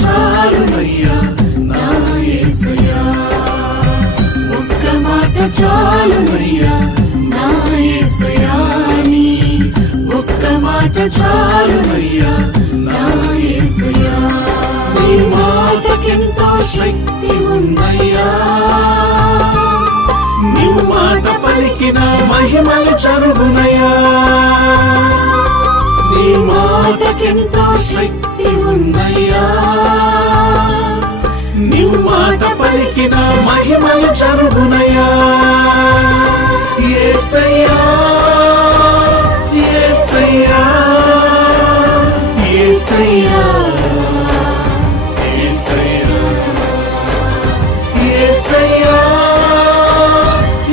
చాలునయ్యా నా యేసయ్యా, ఒక్క మాట చాలునయ్యా నా యేసయ్యా, నీ ఒక్క మాట చాలునయ్యా నా యేసయ్యా. నీ మాటకెంతో శక్తి ఉందయ్యా, నీవు మాట పలికిన మహిమలు జరుగునయ్యా. నీ మాటకెంతో శక్తి ఉందయ్యా, నీవు మాట పలికిన మహిమలు జరుగునయ్యా. యేసయ్యా యేసయ్యా యేసయ్యా యేసయ్యా యేసయ్యా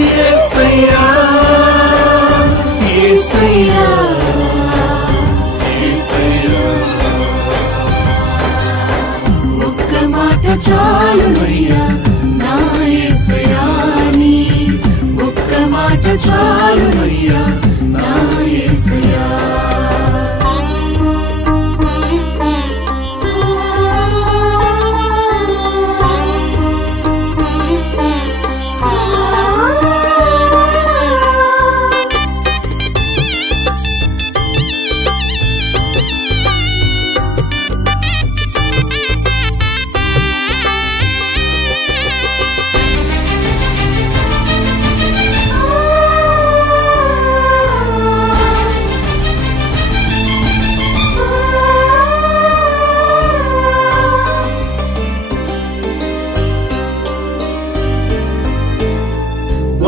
యేసయ్యా యేసయ్యా యేసయ్యా. ఒక్క మాట చాలునయ్యా నా యేసయ్యా, నీ ఒక్క మాట చాలునయ్యా నా యేసయ్యా.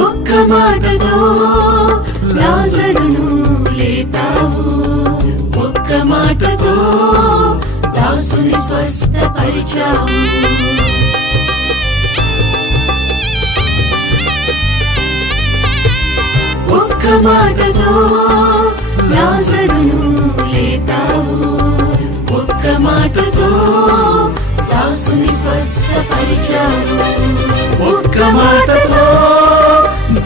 ఒక్క మాటతో లాజరును లేపావు, ఒక్క మాటతో దాసుని స్వస్థపరిచావు. ఒక్క మాటతో లాజరును లేపావు, ఒక్క మాటతో దాసుని స్వస్థపరిచావు. ఒక్క మాటతో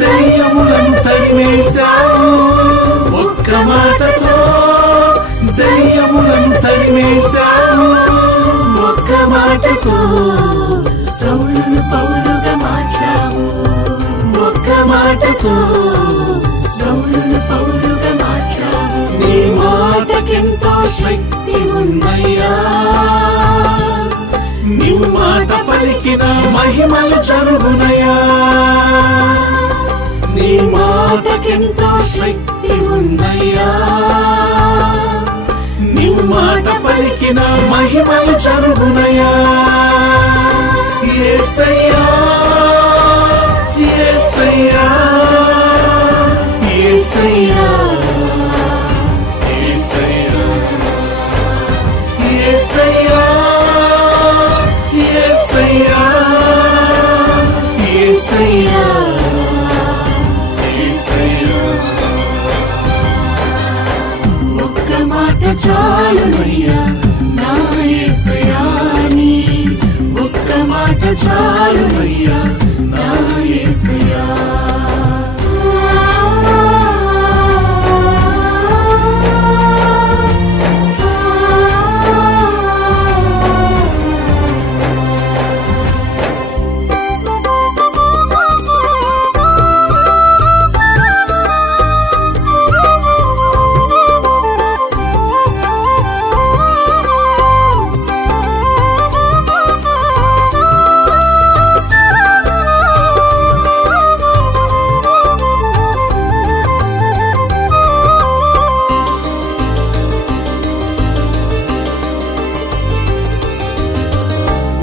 దయ్యములను తరిమేశావు, ఒక్క మాటతో దయ్యములను తరిమేశావు. ఒక్క మాటతో సౌలును పౌలుగా మార్చావు, ఒక్క మాటతో సౌలును పౌలుగా మార్చావు. నీ మాటకెంతో శక్తి ఉందయ్యా, నీవు మాట పలికిన మహిమలు జరుగునయ్యా. నీ మాటకెంతో శక్తి ఉందయ్యా, నీవు మాట పలికిన మహిమలు జరుగునయ్యా. యేసయ్యా యేసయ్యా యేసయ్యా యేసయ్యా యేసయ్యా యేసయ్యా యేసయ్యా యేసయ్యా. ఒక్క మాట చాలునయ్యా నా యేసయ్యా, నీ ఒక్క మాట చాలునయ్యా నా యేసయ్యా.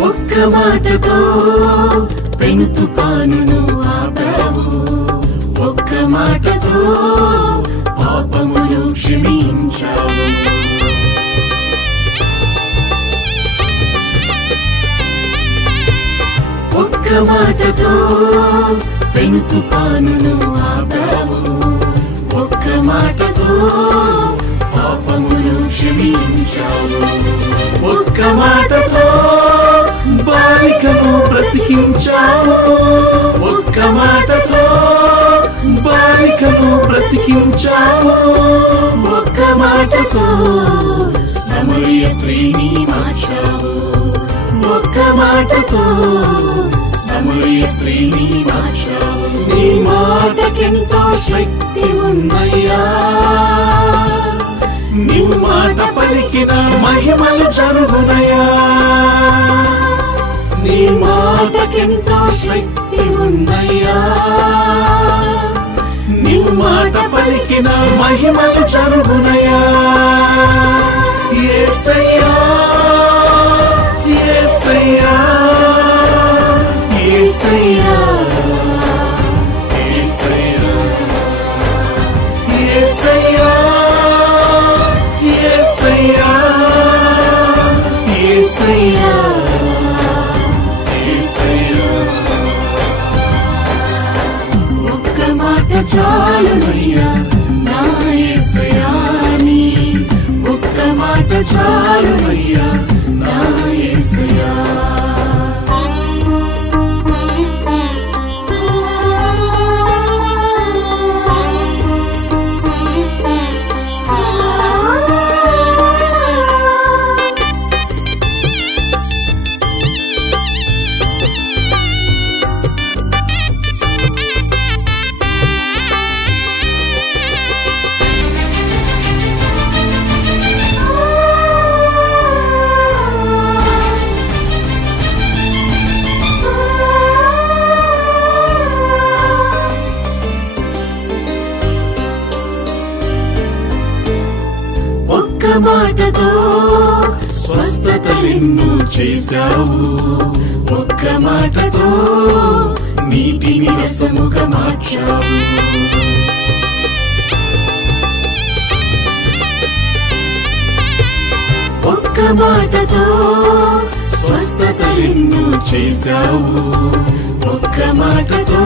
ఒక్క మాటతో పెను తుఫానును ఆపావు, ఒక్క మాటతో పాపమును క్షమించావు. ఒక్క మాటతో పెను తుఫానును ఆపావు, ఒక్క మాటతో పాపమును క్షమించావు. ఒక్క మాటతో బాలికను బ్రతికించావు, ఒక్క మాటతో బాలికను బ్రతికించావు. ఒక్క మాటతో సమరయ స్త్రీని మార్చావు, మాటతో సమరయ స్త్రీని మార్చావు. నీ మాటకెంతో శక్తి ఉన్నయ్యా. నీవు మాట పలికిన మహిమలు జరుగునయ్యా. నీ మాటకెంతో శక్తి ఉన్నయ్యా. నీవు మాట పలికిన మహిమలు జరుగునయ్యా. యేసయ్యా యేసయ్యా యేసయ్యా యేసయ్యా యేసయ్యా యేసయ్యా యేసయ్యా యేసయ్యా. ఒక్క మాట చాలునయ్యా నా యేసయ్యా. నీ ఒక్క మాట చాలునయ్యా నా యేసయ్యా. ఒక్క మాటతో స్వస్థతలెన్నో చేశావు. ఒక్క మాటతో నీటిని రసముగా మార్చావు. ఒక్క మాటతో స్వస్థతలెన్నో చేశావు. ఒక్క మాటతో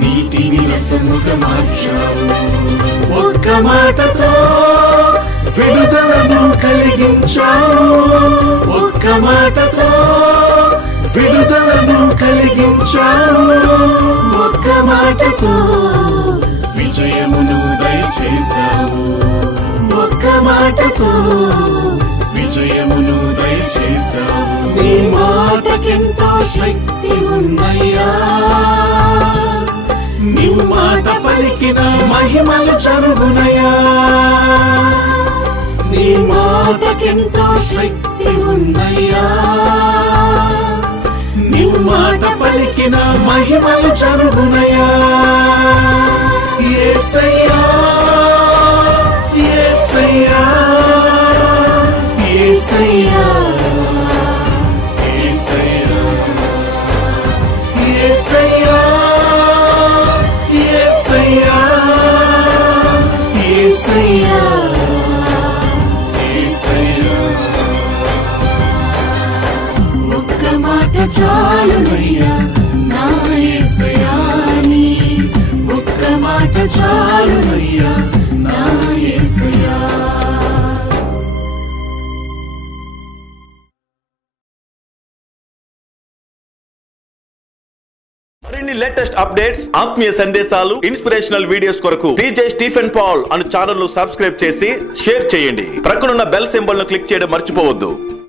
నీటిని రసముగా మార్చావు. ఒక్క మాటతో విడుదలను కలిగించావు. ఒక్క మాటతో విడుదలను కలిగించావు. ఒక్క మాటతో విజయమును దయచేశావు. ఒక్క మాటతో విజయమును దయచేశావు. నీ మాటకెంతో శక్తి ఉన్నయ్యా. నీవు మాట పలికిన మహిమలు జరుగునయ్యా. నీ మాటకెంతో శక్తి ఉన్నయ్యా. నీవు మాట పలికిన మహిమలు జరుగునయ్యా. యేసయ్యా యేసయ్యా యేసయ్యా యేసయ్యా యేసయ్యా యేసయ్యా యేసయ్యా యేసయ్యా. ఒక్క మాట చాలునయ్యా నా యేసయ్యా. నీ ఒక్క మాట చాలునయ్యా నా యేసయ్యా. మరిన్ని లేటెస్ట్ అప్డేట్స్, ఆత్మీయ సందేశాలు, ఇన్స్పిరేషనల్ వీడియోస్ కొరకు DJ స్టీఫెన్ పాల్ అను ఛానల్ ను సబ్స్క్రైబ్ చేసి షేర్ చేయండి. ప్రక్కనున్న బెల్ సింబల్ ను క్లిక్ చేయడం మర్చిపోవద్దు.